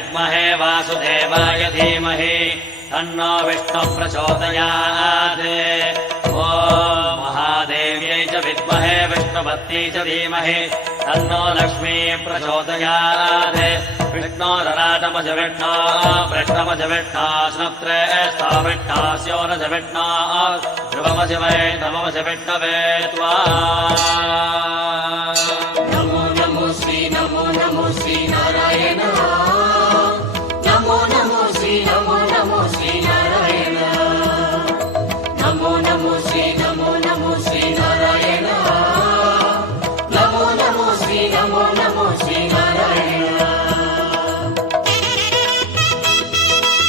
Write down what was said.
विद्महे वासुदेवाय धीमहि तन्नो विष्णुः प्रचोदयात्। ॐ महादेव्यै च विद्महे विष्णुपत्न्यै च धीमहि तन्नो लक्ष्मी प्रचोदयात्। विष्णोरराटमज विष्णो वृष्णमज विष्णो स्नुत्रे स्था विष्णास्योरज विष्णो ध्रुवमज वै नममज विष्णवे त्वा। नमो नमो श्री नारायण। नमो नमो श्री नारायण। नमो नमो श्री नारायण। नमो नमो श्री नारायण।